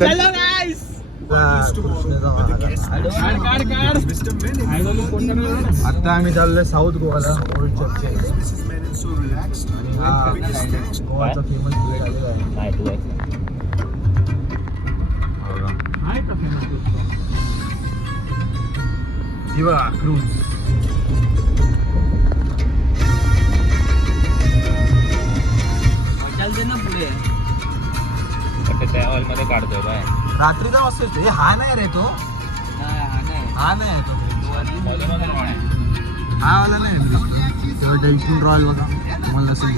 चलो गाइस आता आम्ही चाललोय साऊथ गोवाला ओल्ड चर्चचे गोवाचा फेमस ब्रेड आलेला आहे किंवा क्रूज ना पुढे त्या हॉल मध्ये काढतोय बाय रात्रीचा मस्त असतो हे हा नाही रे तो हा नाही आहे तो हा वाला नाही तेव्हा डेल्टन रॉयल बघा तुम्हाला नसेल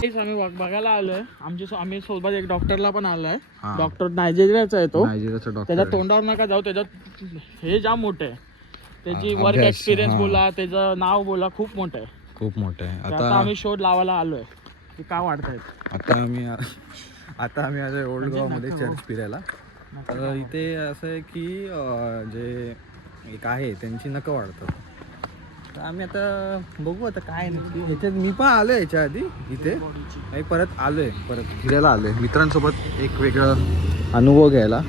दिसत आम्ही बघायला आलोय आम्ही सोबत एक डॉक्टरला पण आलोय डॉक्टर नायजेरियाचा आहे तो नायजेरियाचा डॉक्टर त्याच्या तोंडावर नका जाऊ त्याच्यात हे जाम मोठे आहे त्याची वर्क एक्सपिरियन्स बोला त्याचं नाव बोला खूप मोठं आहे खूप मोठं आहे आता आम्ही शोध लावायला आलोय की काय वाटतंय आता आम्ही आज ओल्ड गोवामध्ये चर्च फिरायला तर इथे असं आहे की जे एक आहे त्यांची नखं वाढतात तर आम्ही आता बघू आता काय नक्की ह्याच्यात मी पण आलो आहे ह्याच्या आधी इथे आणि परत फिरायला आलो आहे मित्रांसोबत एक वेगळं अनुभव घ्यायला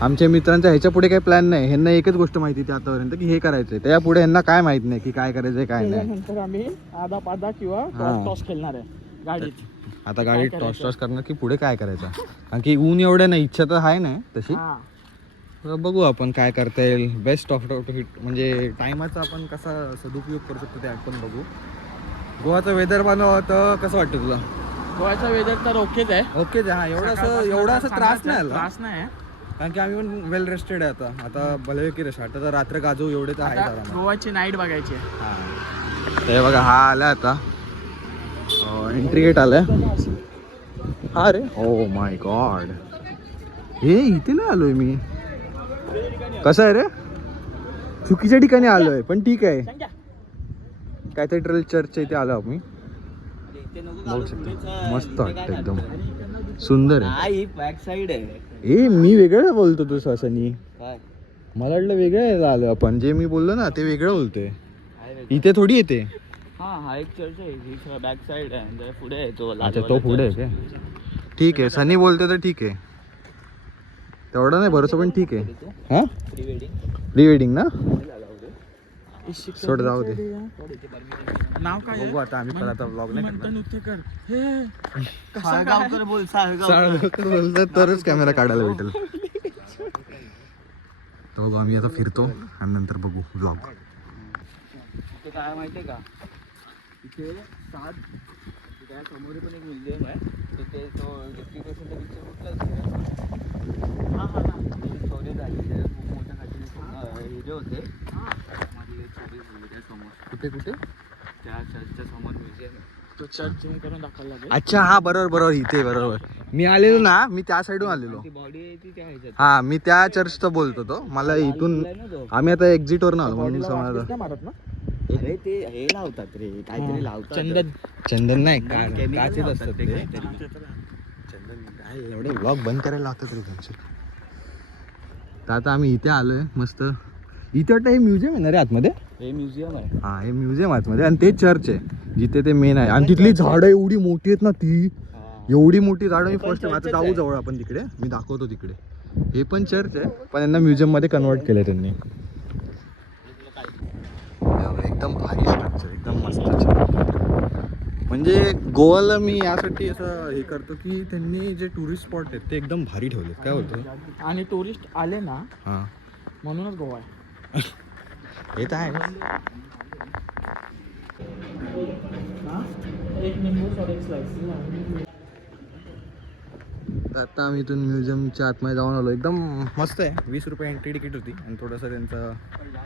आमच्या मित्रांचा ह्याच्या पुढे काही प्लॅन नाही ह्यांना एकच गोष्ट माहिती आहे आतापर्यंत की हे करायचं आहे त्या पुढे ह्यांना काय माहित नाही की काय करायचंय काय नाही नंतर आम्ही आधा पादा किंवा टॉस खेळणार आहे गाडीत आता गाडी टॉस करणार की पुढे काय करायचं कारण की ऊन एवढं नाही इच्छा तर आहे ना तशी तर बघू आपण काय करता येईल बेस्ट ऑफ हिट म्हणजे टायमाचा आपण कसा सदुपयोग करू शकतो ते आपण बघू गोवाचं वेदर बनवतं कसं वाटतं तुला गोव्याचा वेदर तर ओकेच आहे हा एवढा असं त्रास नाही आला त्रास नाही कारण की आम्ही पण वेल रेस्टेड आहे आता भलेकी रेस्ट आता तर रात्र गाजू एवढे तर आहे गोवाची नाईट बघायची हे बघा हा आला आता एंट्री गेट आलाय हा रे ओ माय गॉड हे इथे नाही आलोय मी कसं आहे रे चुकीच्या ठिकाणी आलोय पण ठीक आहे कॅथेड्रल चर्च इथे आलो आम्ही बघू शकतो मस्त वाटतं एकदम सुंदर आहे बॅक साइड आहे ए मी वेगळं बोलतो तू सनी मला वाटलं वेगळं आलो आपण जे मी बोललो ना ते वेगळं बोलतोय इथे थोडी येते हा एक चर्च आहे बॅक साइड आहे पुढे आहे तो अच्छा तो पुढे आहे काय ठीक आहे सनी बोलते तर ठीक आहे तेवढं नाही भरोसा पण ठीक आहे हा प्री वेडिंग ना सोड जाऊ दे नाव काय बघू आता आम्ही पण आता व्लॉग नाही साळगावकर बोल साळगावकर बोलतो तरच कॅमेरा काढायला भेटेल तो बघू आम्ही आता फिरतो आणि नंतर बघू व्लॉग काय माहितीये का इथे त्या समोर पण एक म्युझियम आहे तिथे तो डिस्ट्रिक्ट पिक्चर कुठला चोरी झाली खूप मोठ्या हिरे होते माझी चोरी झाली त्या समोर कुठे त्या चर्चच्या समोर म्युझियम आहे तो चर्च झूम करून दाखवला लागेल अच्छा हा बरोबर इथे बरोबर मी आलेलो ना मी त्या साईडून आलेलो बॉडी आहे ती त्या ह्याच्यात हा मी त्या चर्चचा बोलतो तो मला इथून आम्ही आता एक्झिट वर आलो म्हणून समजलं मारत ना अरे ते हे लावतात रे काहीतरी लावतात चंदन नाही काचेच असतात ते चंदन काय एवढे ब्लॉग बंद करायला लागतात रे त्यांचे तर आता आम्ही इथे आलोय मस्त इथे वाटतं हे म्युझियम आहे ना रे आतमध्ये हे म्युझियम आहे हा हे म्युझियम आतमध्ये आणि ते चर्च आहे जिथे ते मेन आहे आणि तिथली झाडं एवढी मोठी आहेत ना ती एवढी मोठी झाडं मी फर्स्ट आता जाऊ जवळ आपण तिकडे मी दाखवतो तिकडे हे पण चर्च आहे पण यांना म्युझियम मध्ये कन्वर्ट केलं त्यांनी एकदम भारी स्ट्रक्चर एकदम मस्त म्हणजे गोवाला मी यासाठी असं हे करतो की त्यांनी जे टुरिस्ट स्पॉट आहेत ते एकदम भारी ठेवले काय बोलतो आणि टुरिस्ट आले ना हां म्हणूनच गोवा आहे हे तर आहे आता आम्ही इथून म्युझियमच्या आतमध्ये जाऊन आलो एकदम मस्त आहे 20 रुपये एंट्री तिकीट होती आणि थोडंसं त्यांचा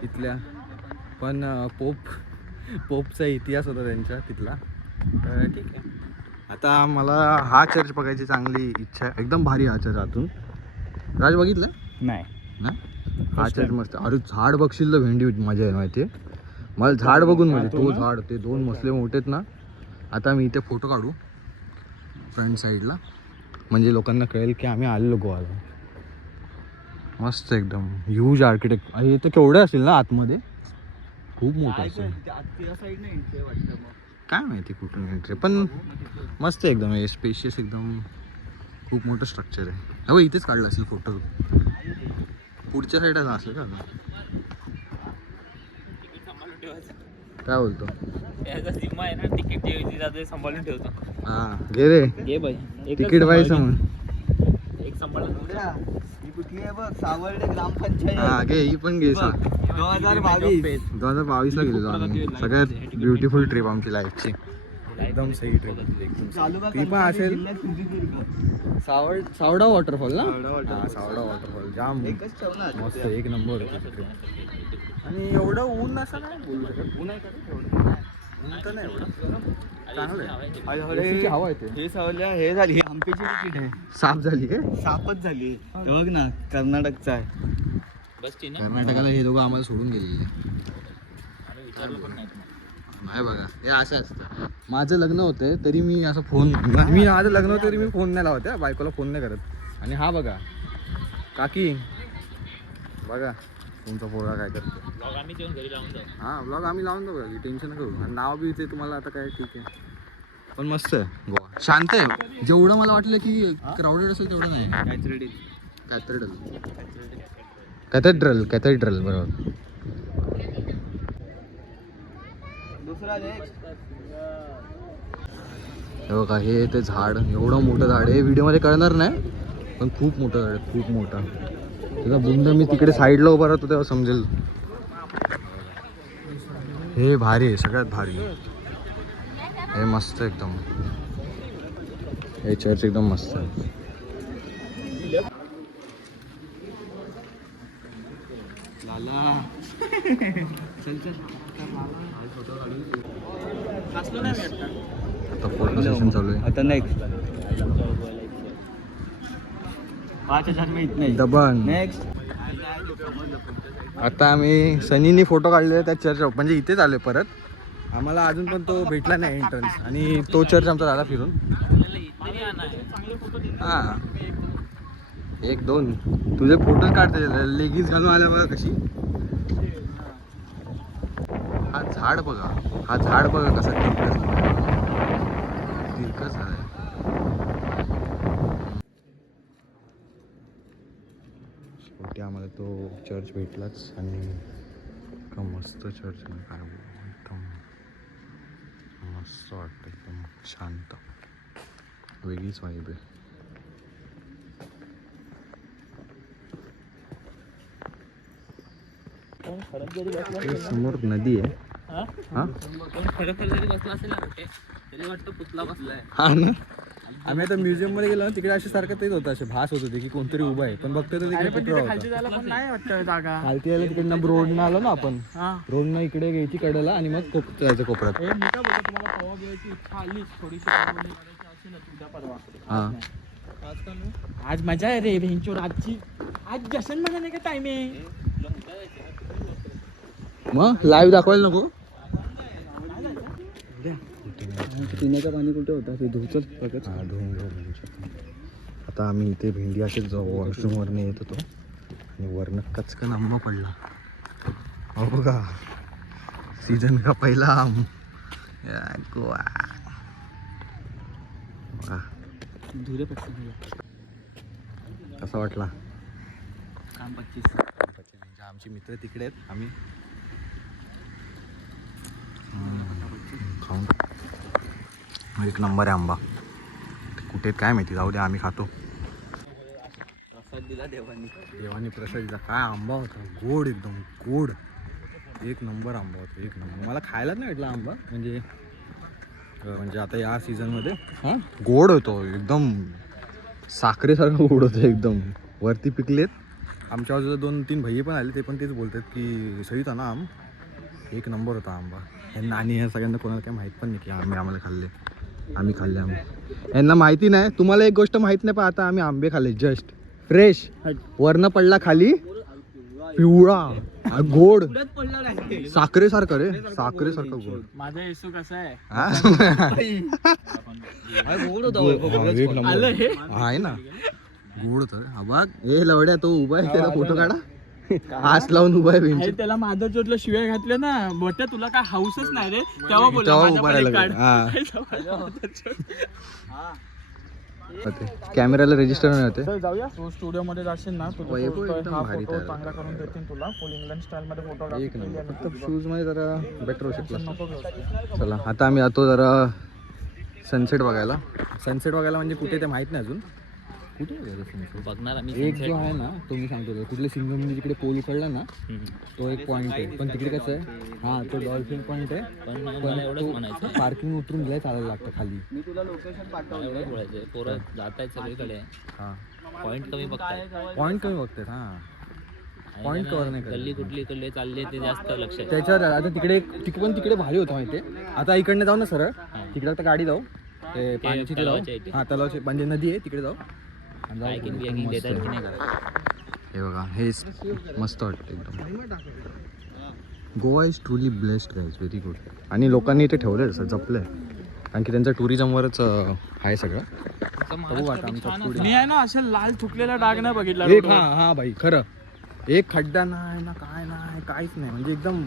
इथल्या पण पोपचा इतिहास होता त्यांच्या तिथला तर ठीक आहे आता मला हा चर्च बघायची चांगली इच्छा आहे एकदम भारी हा चर्च आतून राज बघितलं नाही ना हा चर्च मस्त अरे झाड बघशील तर भेंडी मजा आहे माहिती आहे मला झाड बघून म्हणजे तो झाड ते दोन मसले मोठे आहेत ना आता मी इथे फोटो काढू फ्रंट साईडला म्हणजे लोकांना कळेल की आम्ही आलेलो गोवाला मस्त एकदम ह्यूज आर्किटेक्ट हे तर केवढं असेल ना आतमध्ये खूप मोठं असेल काय माहिती कुठून एंट्री पण मस्त एकदम हे स्पेशियस एकदम खूप मोठं स्ट्रक्चर आहे. हो इथेच काढलं असेल फोटो. पुढच्या साईडला असेल का? काय बोलतो? सीमा आहे ना, तिकीट जे जाते सांभाळून ठेवतो. हा घे रे घे बाई, तिकीट व्हायचं मग. एक सांभाळून. ही कुठली आहे बघ, सावर्डे ग्रामपंचायत. हा घे ही पण घे. 2022 ला गेलेलो आम्ही. सगळ्यात ब्युटिफुल ट्रिप आमची लाईफची. एकदम सही ट्रिप. ती पण असेल सावडा वॉटरफॉल ना. हा सावडा वॉटरफॉल जाम मस्त एक नंबर होती ट्रिप. आणि एवढं ऊन असं नाही बोलू शकत. ऊन आहे का रे? ऊन तर नाही एवढं. चांगलं आहे. हवा येते. हे सावल्या हे झाली, ही हंपीची तिकीट आहे. साफ झाली काय? सापच झाली. हे बघ ना, कर्नाटकचा आहे. बस ची ना, कर्नाटकाला हे दोघं आम्हाला सोडून गेलेले. आणि विचारलं पण नाही तुम्हाला. नाही बघा हे असं असतं. माझं लग्न होतंय तरी मी असं फोन माझं लग्न होतं तरी मी फोन नाही लावत. बायकोला फोन नाही करत. आणि हा बघा काकी बघा तुमचा पोरगा काय करतो. ब्लॉग आम्ही जेवण घरी लावून जाऊ. हा ब्लॉग आम्ही लावून देऊ की टेन्शन करू. आणि नाव बी ते तुम्हाला आता काय ठीक आहे. पण मस्त आहे गोवा. शांत आहे. जेवढं मला वाटलं की क्राऊडेड असेल तेवढं नाही. कॅथेड्रल बरोबर. दुसरा नेक्स्ट. हे बघा हे ते झाड एवढं मोठं झाड आहे. व्हिडिओमध्ये कळणार नाही पण खूप मोठं झाड आहे. खूप मोठं. त्याचा बुंद मी तिकडे साईडला उभा राहतो तेव्हा समजेल. हे भारी आहे सगळ्यात भारी. हे मस्त एकदम. हे चर्च एकदम मस्त आहे. लाला चल चल. आता फोटो सेशन चालू आहे. आता नेक्स्ट 5000 में इतना ही. दबंग. नेक्स्ट. आता आम्ही सनीने फोटो काढलेला त्या चर्च म्हणजे इथेच आलोय परत. आम्हाला अजून पण तो भेटला नाही एंट्रन्स. आणि तो चर्च आमचा झाला फिरून. हा 1-2 तुझे फोटोज काढते. लेगिन्स घालून आल्या बघा कशी. हा झाड बघा कसा तिरकस झालाय. शेवटी आम्हाला तो चर्च भेटलाच. आणि का मस्त चर्च आहे काय बोलू. एकदम मस्त वाटतं. एकदम शांत वेगळीच वाईब आहे. समोर नदी आहे. हा खरं जरी बसला असेल ना कुठे तरी वाटतं पुतला बसलाय. हा ना. आम्ही आता म्युझियम मध्ये गेलो ना तिकडे असे सारखं तेच होतं. असे भास होत होते की कोणतरी उभं आहे. पण बघतो तर तिकडे पुतळा होता. खालती यायला तिकडनं रोडनं आलो ना आपण. रोडनं इकडे घ्यायची कडेला आणि मग जायचं कोपऱ्यात. हा आज मजा आहे रे भेंचोर. आजची आज जशन म्हणाले का टाइम आहे. मग लाईव्ह दाखवायला नको. पिण्याचं पाणी कुठे होतं ते धुचल. आता आम्ही इथे भेंडी असेच वॉशरूमवरनं येत होतो आणि वरनं कचकन आंबा पडला. हो बघा सीझन का पहिला आम गोवा. धुरे पटकन. कसा वाटला? काम 25. आमचे मित्र तिकडे आहेत. आम्ही खाऊन एक नंबर आहे आंबा. कुठे काय माहिती जाऊ दे आम्ही खातो. प्रसाद दिला देवाने प्रसाद दिला. काय आंबा होता. गोड एकदम गोड. एक नंबर आंबा होता. एक नंबर. मला खायलाच नाही भेटला आंबा. म्हणजे आता या सीझनमध्ये हां गोड होतो एकदम. साखरेसारखं गोड होतं एकदम. वरती पिकलेत. आमच्या बाजूला 2-3 भैये पण आले. ते पण तेच बोलतात की सही होता ना आम. एक नंबर होता आंबा. यांना आणि ह्या सगळ्यांना कोणाला काही माहीत पण नाही की आम्हाला खाल्ले. आम्ही खाल्ले आंबे. यांना माहिती नाही. तुम्हाला एक गोष्ट माहीत नाही पण आता आम्ही आंबे खाल्ले जस्ट फ्रेश. वरनं पडला खाली पिवळा गोड साखरेसारखं रे. साखरेसारखं गोड. माझा येसू कसा आहे. आहे ना गोड होतं. बघ हे लवड्या तो उभा आहे. त्याला फोटो काढा. हात लावून उभा आहे. त्याला माझं जोडलं शिव्या घातल्या ना बोट्या तुला काय हाऊसच नाही रे तेव्हा बोलला उभा राहिला. कॅमेराला रेजिस्टर नाही होते. चल जाऊया. तू स्टुडिओ मध्ये जाशील ना तुझा वैभव फोटो एकदम हा भारी फोटो तयार चांगला करून देतील तुला. फुल इंग्लंड स्टाईल मध्ये फोटोग्राफी एक केली नंबर. आहे फक्त शूज मध्ये जरा बेटर होऊ शकलं. नको घेऊ. चला आता आम्ही जातो जरा सनसेट बघायला. सनसेट बघायला म्हणजे कुठे ते माहित नाही अजून. कुठे सनसेट बघणार आम्ही एक sunset. जो आहे ना तो मी सांगतो तुला. कुठले सिंगममध्ये जिकडे पोल उकडला ना तो एक पॉईंट आहे. पण तिकडे कसं आहे हां तो डॉल्फिन पॉईंट आहे. पण मला एवढंच म्हणायचं पार्किंग उतरून गेलं चालायला लागतं खाली. मी तुला लोकेशन मला पाठवलं. एवढंच बोलायचं पोरं जात आहेत सगळीकडे हां पॉईंट कमी बघतात पॉईंट कमी बघतात हां. आणि point त्यांना cover नाही करत. गल्ली कुठली कडले चालले ते जास्त लक्ष आहे. त्याच्यावर आता तिकडे पण तिकडे भारी होतं माहिती आहे. आता इकडनं जाऊ ना सरळ तिकडे आता गाडी जाऊ ते पाण्याची ते जाऊ तलावाच्या इथे. हां तलावाची म्हणजे नदी आहे तिकडे जाऊ आणि जाऊ. बायकिंग एकदम बियकिंग मस्त देतात की आहे. नाही करत? हे बघा हेच मस्त वाटतं एकदम. Goa is truly blessed guys very good. आणि लोकांनी इथे ठेवलं आहे जपलं आहे कारण की त्यांचं टुरिझमवरच आहे सगळं. बघू आता आमचा मी पुढे आहे ना असे लाल चुकलेला डाग नाही बघितला एक रोडवर. हां हां भाई खरं एक खड्डा नाही ना काय नाही काहीच नाही म्हणजे एकदम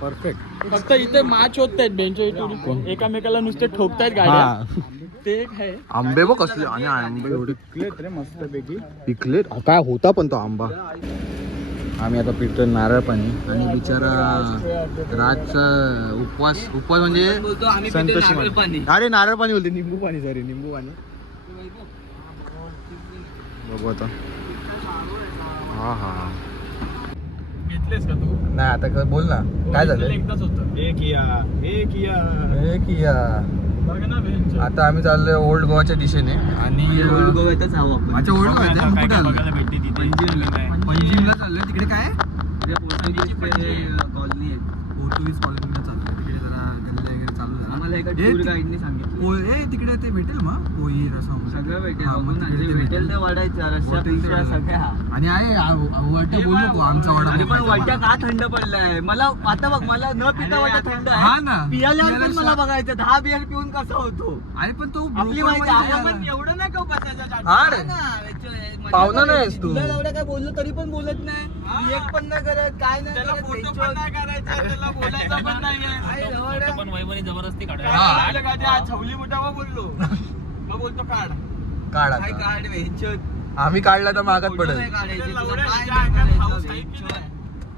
परफेक्ट. फक्त इथे मॅच होत आहेत बेंच एकामेकाला नुसते ठोकतायत गाड्या. हां ते एक आहे. आंबे बघ कसले आणि आंबे एवढे रे मस्त पैकी. पिकले काय होता पण तो आंबा. आम्ही आता पितो नारळ पाणी आणि बिचारा राजचा उपवास म्हणजे संतोषी मध्ये. अरे नारळ पाणी बोलते निंबू पाणी सॉरी निंबू पाणी. बघू आता हा हा घेतलेस का तू? नाही आता बोल ना काय झालं. एकदाच होतं. बघ ना बेंच. आता आम्ही चाललोय ओल्ड गोवाच्या दिशेने आणि ओल्ड गोव्यातच आहो आपण. अच्छा ओल्ड गोवा काय कुठे काय आलो बघायला भेटते तिथे. पंजिमला चाललोय. तिकडे काय आहे? कॉलनी आहे. पोर्तुगीज कॉलनीला चाललोय. तिकडे जरा गल्ल्या वगैरे चालू झाला. आम्हाला एका ए, टूर गाईडने सांगितलं ए तिकडे ते भेटेल मग पोई रसम सगळं भेटेल. हा, मग बघू ना, तिकडे जे ते भेटेल ते वाढायचं. रस्त्या हॉटेल पिशव्या ते सगळ्या. आणि आहे वाट्या बोलू नको आमचा वाडा अरे पण वाट्या का थंड पडलाय मला आता बघ. मला न पिता वाट्या थंड हा आहे. ना. पियाला पण पियाला मला बघायचं 10 बिअर पिऊन कसा होतो. अरे पण तो आपली माहिती आहे. आपण पण एवढं नाही का बसायचं. हा रे. पाहुणा नाहीस तू. तुला एवढं काय बोललो तरी पण बोलत नाही. रिएक्ट पण नाही करत काय नाही त्याला करत. फोटो पण नाही करायचा, त्याला बोलायचं पण नाहीये. आई एवढं- पण वैभवने जबरदस्ती काय काढायला आपल्या गाड्या छवली मोठा बोललो. मग बोलतो काढ. काढ काय आता. काढ वेंचर. आम्ही काढला तर मागात फोटो पडेल. नाही काढायचे. त्याला तुला एवढ्या काय ज्या नाही काय करायचं house आहे की वेंचर. नाही?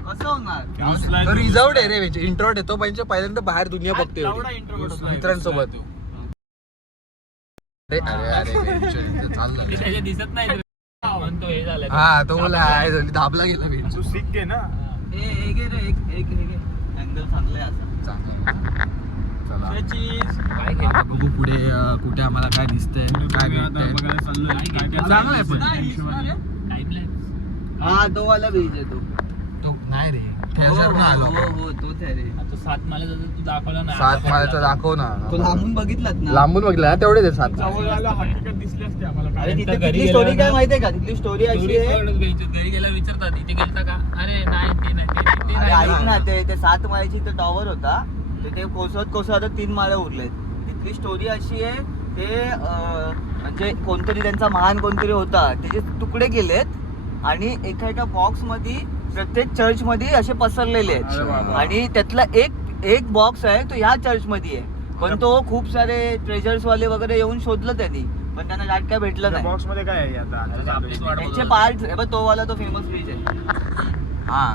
कसं होणार. तो रिझर्वड आहे रे इंट्रोट येतो पाहिजे पहिल्यांदा बाहेर दुनिया बघते एवढा intro करतो. मित्रांसोबत. अरे अरे अरे वेंचर, चाललं. ते त्याच्या दिसत नाही म्हणतो हे झालं हा तो बोला आहे झाली, दाबला गेला वेंचर. तू सीख घे ना. हे घे रे एक एक हे घे. अँगल चांगला आहे असा. चांगलं. चला चीज. काय आता घेतो बघू पुढे कुठे आम्हाला काय दिसतंय काय भेटतंय. बघायला चाललोय. चांगलं आहे पण. टाइमलॅप्स हा तो वाला बीज आहे तो. तो नाही रे हो त्याच्यावर ना आलो. हो तोच आहे रे. आता 7 माळ्याचा जर तू दाखवला ना 7 माळ्याचा दाखव ना. तो लांबून बघितलात ना. लांबून बघला ना तेवढे 7. जवळ आला हकीकत दिसली असते आम्हाला. अरे तिथे घरी तिथली गेल्यावर स्टोरी काय ना- माहितीये का. तिथली स्टोरी अशी आहे. घरी गेला विचारतात इथे गेलता का अरे नाही ते नाही ते अरे नाही. ऐक ना ते 7 माळ्याची इथे टॉवर होता. ते कोसळत आता 3 माळे उरलेत. तिथली स्टोरी अशी आहे ते म्हणजे कोणतरी त्यांचा महान कोणतरी होता त्याचे तुकडे केलेत आणि एका बॉक्स मध्ये प्रत्येक चर्च मध्ये असे पसरलेले आहेत आणि त्यातला एक बॉक्स आहे तो ह्या चर्च मध्ये आहे. पण तो खूप सारे ट्रेजर्स वाले वगैरे येऊन शोधलं त्यांनी पण त्यांना जाट काय भेटलं नाही. बॉक्स मध्ये काय आहे आता? आपलीच वाट त्यांचे बघत पार्ट तो वाला तो फेमस ब्रिज आहे हा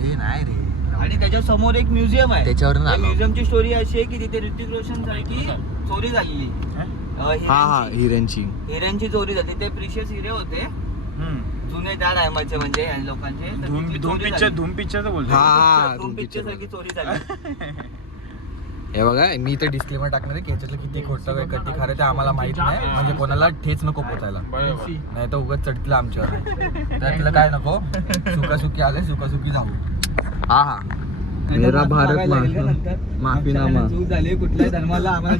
हे नाही रे आणि त्याच्या समोर एक म्युझियम आहे. त्याच्यावरून आलो. म्युझियमची स्टोरी अशी आहे की तिथे ऋतिक रोशन सारखी चोरी झालेली. हा हा हिऱ्यांची हिऱ्यांची चोरी झाली. ते प्रिशियस हिरे होते जुने त्या टायमाचे म्हणजे या लोकांचे. तर तिथली चोरी झाली. धूम पिक्चरचं बोलतो. हा धूम पिक्चर सारखी चोरी झाली. हे बघा मी इथे डिस्क्लेमर टाकणार आहे की याच्यातलं किती खोटं काय किती खरं ते आम्हाला माहित नाही म्हणजे कोणाला ठेच नको पोचायला नाही तर उगाच चढतील आमच्यावर त्यातलं काय नको सुखासुखी आले सुखासुखी जाऊ. हा हा मेरा भारत माफीनामा. चूक झाली कुठल्याही धर्माला आम्हाला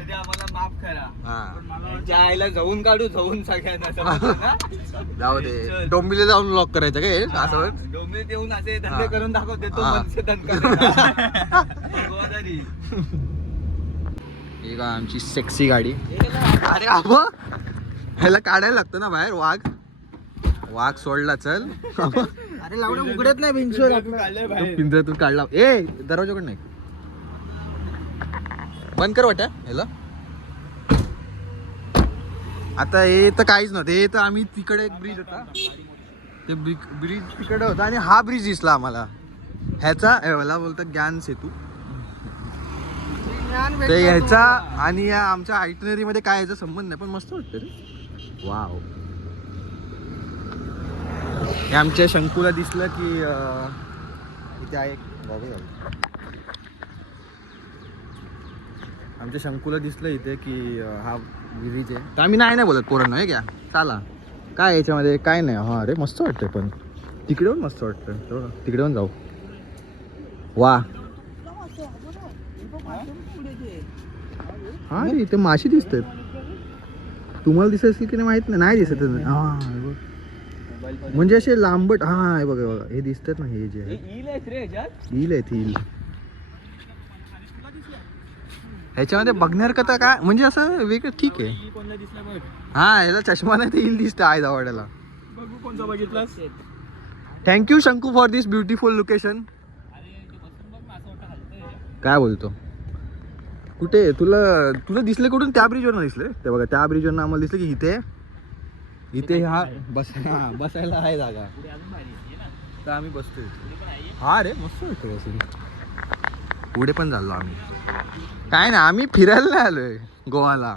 ते आम्हाला माफ करा. त्यांच्या आईला जाऊन काढू जाऊन सगळ्यांना समजलं ना? जाऊ दे डोंबिवली जाऊन लॉक करायचं काय असं डोंबिवलीत येऊन असे धंदे करून दाखवते तो हा. मनसे धनका भगवादारी. ही का आमची सेक्सी गाडी. अरे आबा ह्याला काढायला लागतं ना बाहेर वाघ सोडला चल. अरे लावडं उघडत नाही भिंचवर पिंजऱ्यातून काढला ए दरवाजाकडे नाही बंद कर वाटा ह्याला आता हे तर काहीच नव्हतं, हे तर आम्ही तिकडे एक ब्रिज होता, ते ब्रिज तिकडे होता आणि हा ब्रिज दिसला आम्हाला ह्याचा, ह्याला बोलतात ज्ञान सेतू. ते ह्याचा आणि या आमच्या आयटनरी मध्ये काय याचा संबंध नाही, पण मस्त वाटतं रे. वाव. हे आमच्या शंकूला दिसलं की इथे आहे आमच्या शंकूला दिसलं इथे की हा ब्रिज आहे, तर आम्ही नाही बोलत पोरांना, हे घ्या चाला काय याच्यामध्ये काय नाही. हा अरे मस्त वाटतंय, पण तिकडे पण मस्त वाटतं, तिकडे पण जाऊ. वा हा रे इथे माशी दिसतात, तुम्हाला दिसत असेल की नाही माहित नाही, नाही दिसत. हा म्हणजे असे लांबट, हा हे बघा बघा हे दिसतात ना, हे जे ईल आहेत ईल. ह्याच्यामध्ये बघण्यासारखं काय म्हणजे असं वेगळं ठीक आहे. हा याला चष्मा नाही, ते ईल दिसतं आहे दावाड्याला. थँक्यू शंकू फॉर दिस ब्युटिफुल लोकेशन. काय बोलतो, कुठे तुला दिसले कुठून? त्या ब्रिजवरनं दिसले, ते बघा त्या ब्रिजवरनं आम्हाला दिसलं की इथे हा बसायला आहे जागा, तर आम्ही बसतोय. हा रे मस्त वाटतं बसून. पुढे पण झालो आम्ही, काय ना आम्ही फिरायला नाही आलोय गोवाला,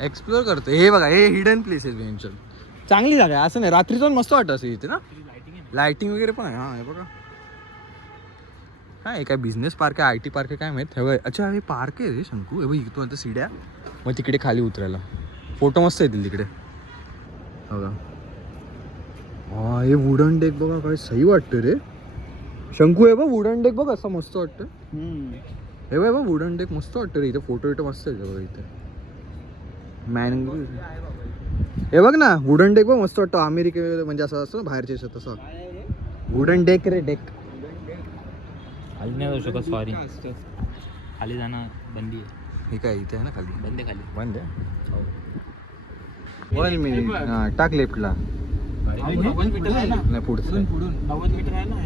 एक्सप्लोर करतो. हे बघा हे हिडन प्लेसेस वेंचर, चांगली जागा आहे असं नाही, रात्री जाऊन मस्त वाटतं असं इथे ना, लाइटिंग वगैरे पण आहे. हा हे बघा काय बिझनेस पार्क आहे, IT पार्क आहे काय माहित. अच्छा हे पार्क आहे रे शंकू, हे बघ इथून आता सीड्या, मग तिकडे खाली उतरायला फोटो मस्त येतील तिकडे बघा. हा हे वुडन डेक बघा, काय सही वाटतं रे शंकू. हे बघ वुडन डेक बघ असं मस्त वाटतं. हे बघ वुडन डेक मस्त वाटतं रे, इथे फोटो मस्त आहे बघा. इथे मॅंग्रो हे बघ ना वुडन डेक बघ मस्त वाटतं, अमेरिकेमध्ये म्हणजे असं असं बाहेरच्या देशात तसं वुडन डेक रे. डेक खाली नाही जाऊ शकत, सॉरी खाली जाणं बंदी आहे. हे काय इथे आहे ना खाली, बंद आहे खाली, बंद आहे. 1 मिनिट हा टाक लेफ्टला, नाही पुढचं 90 मीटर आहे ना.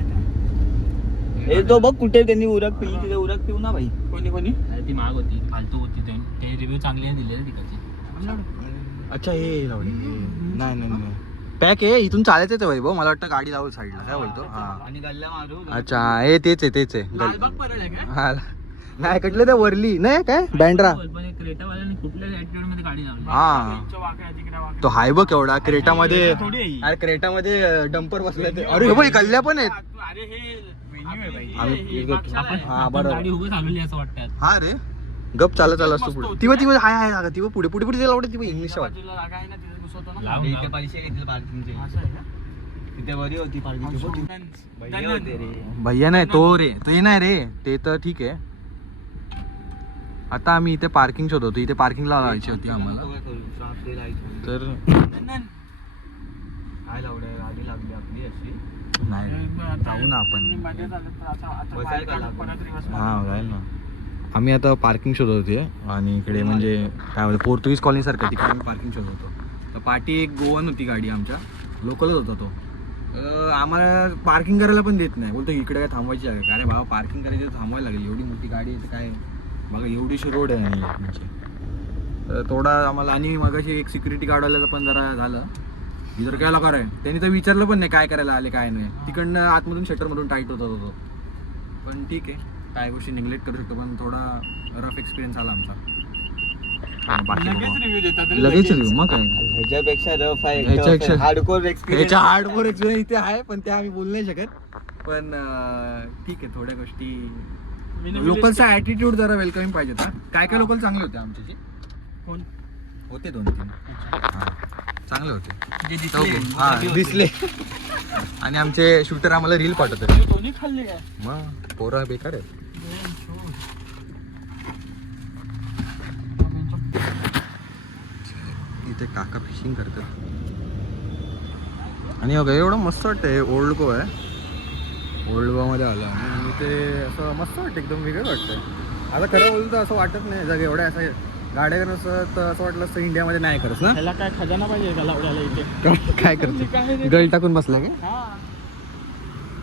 हे तो बघ कुठे त्यांनी उरक पिली, तिथे उरक पिऊ ना भाई. कोणी अरे ती महाग होती, फालतू होती, ते रिव्ह्यू चांगले नाही दिले तिकडचे. अच्छा हे लावले नाही पॅक आहे, इथून चालायचं आहे भाऊ. मला वाटतं गाडी लावल साईडला, काय बोलतो. हा आणि गल्ल्या मारू. अच्छा हे तेच आहे लालबाग परळ आहे का? हा नाही कटले तर वरली नाही काय बँड्रा. पण क्रेटावाल्याने कुठल्याच ॲटिट्यूड मध्ये गाडी लावली. हा तो हाय बघ केवढा क्रेटामध्ये. अरे क्रेटामध्ये डंपर बसले ते. अरे हे बघ गल्ल्या पण आहेत. अरे हे हा आपण बरोबर. गाडी उभं चालवली असं वाटतं. हा रे गप चालत असतो पुढे. ती हाय जागा ती पुढे त्याला आवडत ती इंग्लिश वाटत. जागा आहे ना, तिथे घुसवतो ना. लावून इथे पैसे घेतले पार्किंगचे, असं आहे का? तिथे बरी होती पार्किंगची. भैया होते रे. भैया नाही तो रे, ते नाही रे, ते तर ठीक आहे. आता आम्ही इथे पार्किंग शोधतो, इथे पार्किंग लावायची होती आम्हाला. तर काय लावलंय, गाडी लागली आपली अशी. नाही जाऊ ना आपण. मध्ये झालं तर आता बसायला बाहेर लागलं. परत reverse हा जाईल ना. आम्ही आता पार्किंग शोधत होते आणि इकडे म्हणजे काय बोलतो पोर्तुगीज कॉलनी सारखं तिकडे आम्ही पार्किंग शोधत होतो. तर पाठी एक गोवन होती गाडी, आमच्या लोकलच होता तो. आम्हाला पार्किंग करायला पण देत नाही, बोलतो इकडे काय थांबवायची आहे का. अरे बाबा पार्किंग करायची तर थांबवायला लागेल, एवढी मोठी गाडी आहे काय बघा, एवढीशी रोड आहे म्हणजे. तर थोडा आम्हाला आणि मगाशी एक सिक्युरिटी गार्डवाल्याचं पण जरा झालं, इतर काय लकार आहे. त्यांनी तर विचारलं पण नाही काय करायला आले काय नाही. तिकडनं आतमधून शटरमधून टाईट होता तो. पण ठीक आहे, काय गोष्टी निग्लेक्ट करू शकतो, पण थोडा रफ एक्सपिरियन्स आला आमचा. बाकी लगेच रिव्ह्यू देतात. लगेच रिव्ह्यू मग काय ह्याच्यापेक्षा रफ ह्याच्यापेक्षा- आहे, हार्डकोर एक्सपिरियन्स. ह्याच्या हार्डकोर एक्सपिरियन्स इथे आहे, पण ते आम्ही बोलू नाही शकत. पण ठीक आहे, थोड्या गोष्टी लोकलचा ॲटिट्यूड जरा वेलकमिंग पाहिजे होता. काय लोकल चांगले होते आमचे कोण होते 2-3 चांगले होते. जे दिसले. हा दिसले. आणि आमचे शूटर आम्हाला रील पाठवत होते. दोन्ही खाल्ले काय? मग पोरं बेकार आहेत. इथे काका फिशिंग करतात. आणि बघा एवढं मस्त वाटतंय. ओल्ड गोवा आहे, ओल्ड गोवामध्ये आलं आणि ते असं मस्त वाटतं, एकदम वेगळं वाटतंय. आता खरं बोलतं असं वाटत नाही जग एवढ्या असं गाड्या नसतं तर असं वाटलं असतं इंडियामध्ये नाही करत ना. ह्याला काय खजाना पाहिजे का लावड्याला इथे? काय करतो गळ टाकून बसला काय. हा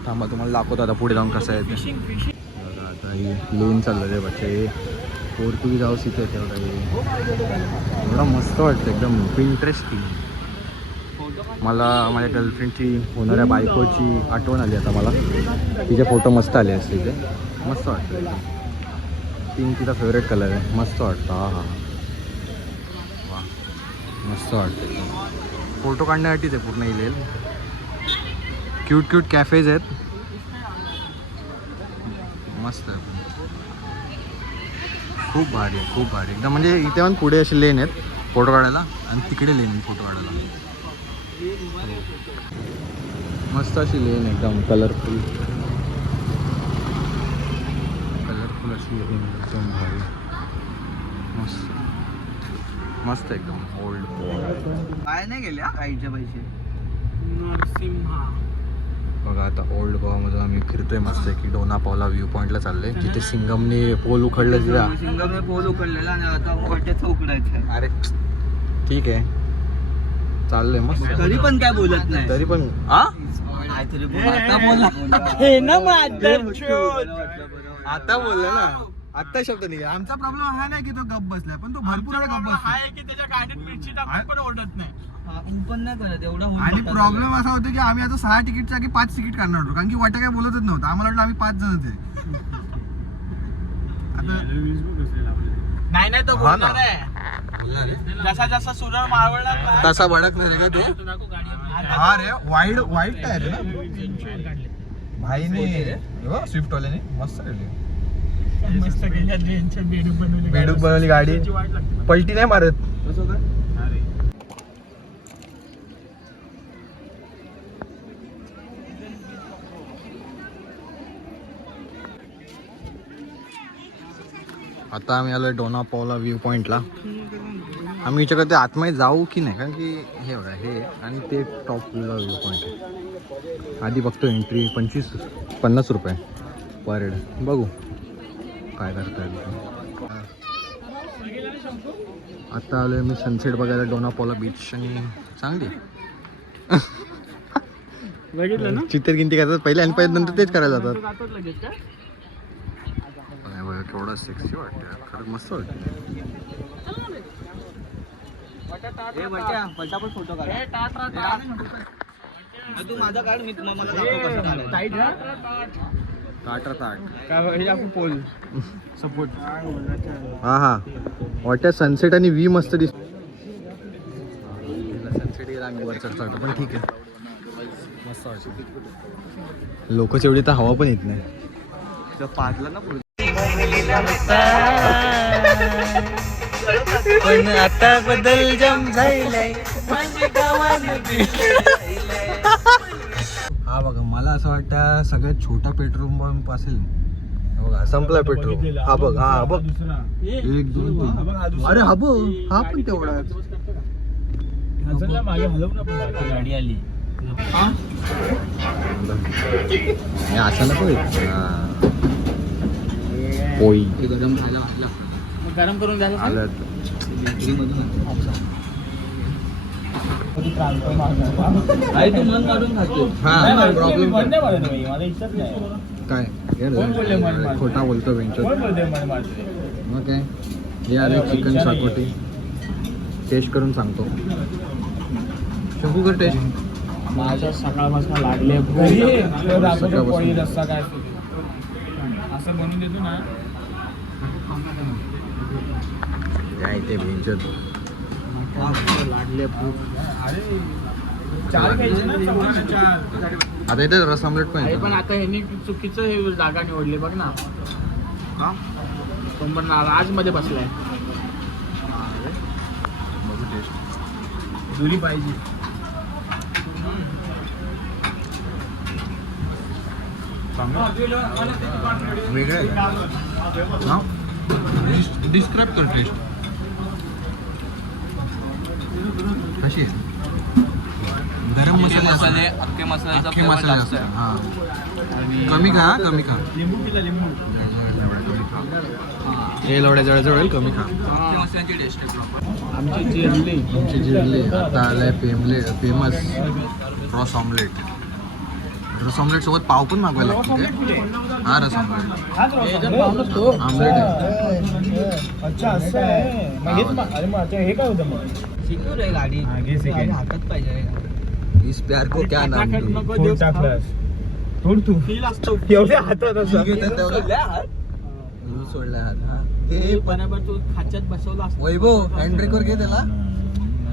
थांबा तुम्हाला दाखवतो आता पुढे जाऊन कसं आहे ते. फिशिंग बघा आता ही लेन चाललं रे बच्चे. पोर्तुगीज हाऊस इथे तेवढा एवढा मस्त वाटतं एकदम इंटरेस्टिंग. मला माझ्या गर्लफ्रेंडची होणाऱ्या बायकोची आठवण आली आता मला. तिचे फोटो मस्त आले असते इथे. मस्त वाटतं. पिंक तिचा फेवरेट कलर आहे. मस्त वाटतं. हा हा वा मस्त वाटतं. फोटो काढण्यासाठीच आहे पूर्ण इलेल. क्यूट क्यूट कॅफेज आहेत. मस्त आहे. खूप भारी आहे. खूप भारी एकदम. म्हणजे इथे पण पुढे असे लेन आहेत फोटो काढायला आणि तिकडे लेन आहे फोटो काढायला. मस्त अशी लेन एकदम कलरफुल कलरफुल अशी लेन एकदम भारी. मस्त मस्त एकदम ओल्ड. काय नाही गेले काहीचे पैसे. नरसिंहा बघा आता ओल्ड गोवामधून आम्ही फिरतोय मस्त की डोना पावला व्ह्यू पॉईंटला चाललोय जिथे सिंगमने पोल उखडलं तिथं. सिंगमने पोल उकडलेला आणि आता वरच्याच उकडायचं आहे. अरे ठीक आहे चाललंय मस्त. तरी पण काय बोलत नाही. तरी पण हा काहीतरी बोल. आता बोला. हे ना माझं आता बोलला ना. आत्ता शब्द नाही. आमचा प्रॉब्लेम हा नाही की तो गप्प बसलाय पण तो भरपूर वेळा गप्प बसला. आहे की त्याच्या गाडीत मिरची टाकून पण ओढत नाही. पण नाही करत एवढा होऊन आणि जातं. प्रॉब्लेम असा होता की आम्ही आता 6 तिकीटच्या की 5 तिकीट काढणार होतो कारण की वाटा काय बोलतच नव्हतं. आम्हाला वाटलं आम्ही 5 जणच आहे. नाही तो हा ना. बोलणार आहे. जसा जसा सुरळ मावळणार ना, तसा भडकणार आहे का तू. तू नको गाडी. हा रे वाईट टायर आहे ना भाईने स्विफ्ट वाल्याने मस्त काढली. मस्त गेल्या ट्रेनच्या बेडूक बनवली. बेडूक बनवली गाडी. त्याची वाट लागते. पलटी नाही मारत. आता आम्ही आलोय डोना पावला व्ह्यू पॉईंटला. आम्ही विचार करते आतमध्ये जाऊ की नाही कारण की हे बघा हे आणि ते टॉप व्ह्यू पॉईंट आहे. आधी बघतो एंट्री 50 रुपये पर हेड. बघू काय करता येईल. आता आलोय मी सनसेट बघायला डोना पावला बीच आणि चांगली बघितलं ना चित्रगिंती करतात पहिले आणि पहिले नंतर तेच करायला जातात. जातात लगेच का. बघा केवढा सेक्सी वाटतं खरंच मस्त वाटतं. ए बट्या पटापट फोटो काढ. ए, टाट राट टाट. तू माझा काढ मी मला दाखव कसं काढायचं. टाईट ना. ताट काय हे आपण पोल सपोर्ट. हा हा वाटतं सनसेट आणि व्ही मस्त दिसतो. सनसेट गेला आम्ही वर चढतो पण ठीक आहे मस्त वाटतं. लोकच एवढी तर हवा पण येत नाही. पाजला ना पुढे. पण आता बदल जम झालाय. हा बघा मला असं वाटतं सगळ्यात छोटा पेट्रोल पंप असेल. बघा संपला पेट्रोल. हा बघ हा बघ 1 2 3. अरे हा बघ हा पण तेवढाच. मागे हलवू ना पण गाडी आली. असं नको पोई गरम खायला वाटला. गरम करून द्यायला आलं. आई तू मन काढून खातो. हा प्रॉब्लेम मला इच्छाच नाही. काय कोण बोलले मन मारतो? खोटा बोलतो वेंचर. कोण बोलते मन मारते? मग काय हे आले चिकन शाकोटी टेस्ट करून सांगतो. शंकू कर टेस्ट. माझ्या सकाळपासून लागले पोळी रस्सा काय असतो ते. असं बनवून देतो ना. काय ते वेंचर लागले भूक. अरे 4 घ्यायचे ना चव्हाणं 4. आता इथे रस आमलेट पण अरे येतं. पण आता ह्यांनी चुकीचं हे जागा निवडली बघ ना. तो पण राजमध्ये बसलाय. दुरी पाहिजे. वेगळं आहे ना. डिस्क्राईब कर टेस्ट कशी आहे. गरम मसाले अख्खे मसाल्याचा अख्खे flavor मसाले जास्त असतात. आहे. हा कमी खा कमी खा. लिंबू पिला लिंबू. हे लवड्या जवळ होईल कमी खा. अख्खे मसाल्याची टेस्ट आहे proper. आमची जिरली. आमची जिरली आता आलाय फेमस क्रॉस ऑमलेट. रस ऑमलेट सोबत पाव पण मागवायला लागतो हा रस ऑमलेट हाच रस आमलेट आहे. अच्छा असं आहे मग हेच अरे मग अच्छा हे काय होतं मग सिक्युर आहे गाडी हा, घे second. गाडी हातात पाहिजे. इस प्यार को क्या नाम दिए? फोड टाकलास थोड तू एवढ्या हातात असं ठीक आहे, तेवढं सोडल्या हात. लूज सोडला हात. हा. ते पण बरोबर तू खाच्यात बसवला असता. वैभव हँड्रेक वर घे त्याला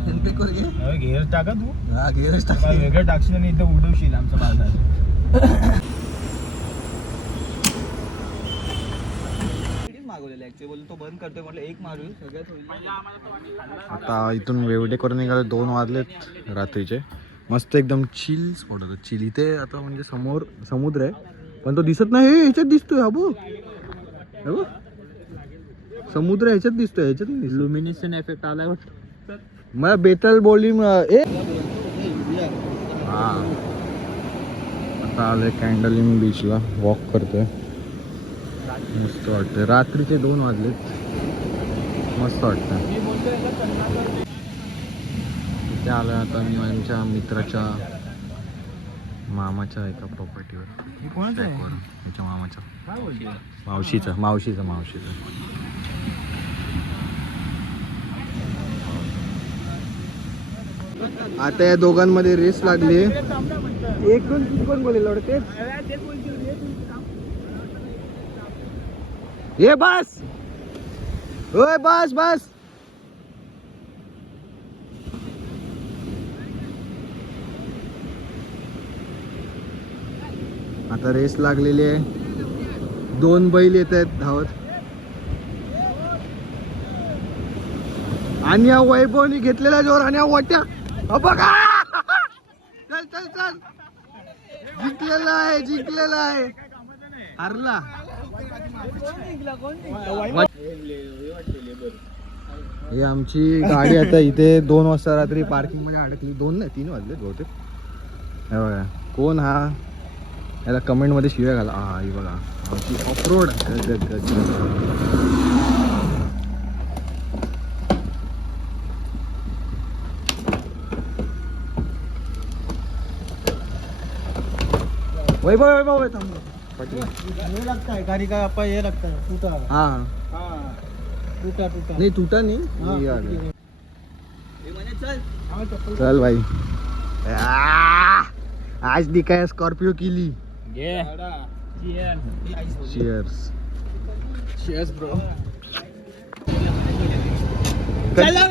हँड्रेक वर घे. घेर टाका तू हा गेअरच टाक. काय वेगळं टाकशील आणि इथं उडवशील आमचं बाजार मागवलेलं ऍक्च्युअली बोलतो तो बंद करतोय म्हटलं एक मारू सगळ्यात होईल. आता इथून वेवडे करून निघाले 2 वाजलेत रात्रीचे. मस्त एकदम चिल स्पॉट होतं. चिल इथे आता म्हणजे समोर समुद्र आहे पण तो दिसत नाही. हे ह्याच्यात दिसतोय अबो अबो समुद्र ह्याच्यात दिसतोय ह्याच्यात नाही दिसत. लुमिनेशन इफेक्ट आलाय मला बेतल बोली ए हा आता आलोय कॅन्डलिंग बीचला वॉक करतोय. मस्त वाटतंय. रात्रीचे 2 वाजलेत. मस्त वाटतं. इथे आलोय आता मी माझ्या मित्राच्या मामाच्या एका प्रॉपर्टीवर. त्याच्या मामाच्या मावशीचा आता या दोघांमध्ये रेस लागली. एक दोन किती पण बोलेल ते ये बस ओय बस बस. आता रेस लागलेली आहे. 2 बैल येत आहेत धावत आणि या वैभवनी घेतलेला जोर आणि या वाट्या बघा. चल चल चल जिंकलेला आहे हरला. ही आमची गाडी आता इथे 2 वाजता रात्री पार्किंग मध्ये अडकली. 2 नाही 3 वाजले बहुतेक. हे बघा कोण हा याला कमेंट मध्ये शिव्या घाला. हा ही बघा आमची ऑफरोड. वैभव थांब. गाड़ी का आपका ये लगता है टूटा हा टूटा नाही तुटा नाही. हे आलं. हे म्हणे चल चल भाई आज दिखाया स्कॉर्पियो केली. Cheers. Cheers bro. चलो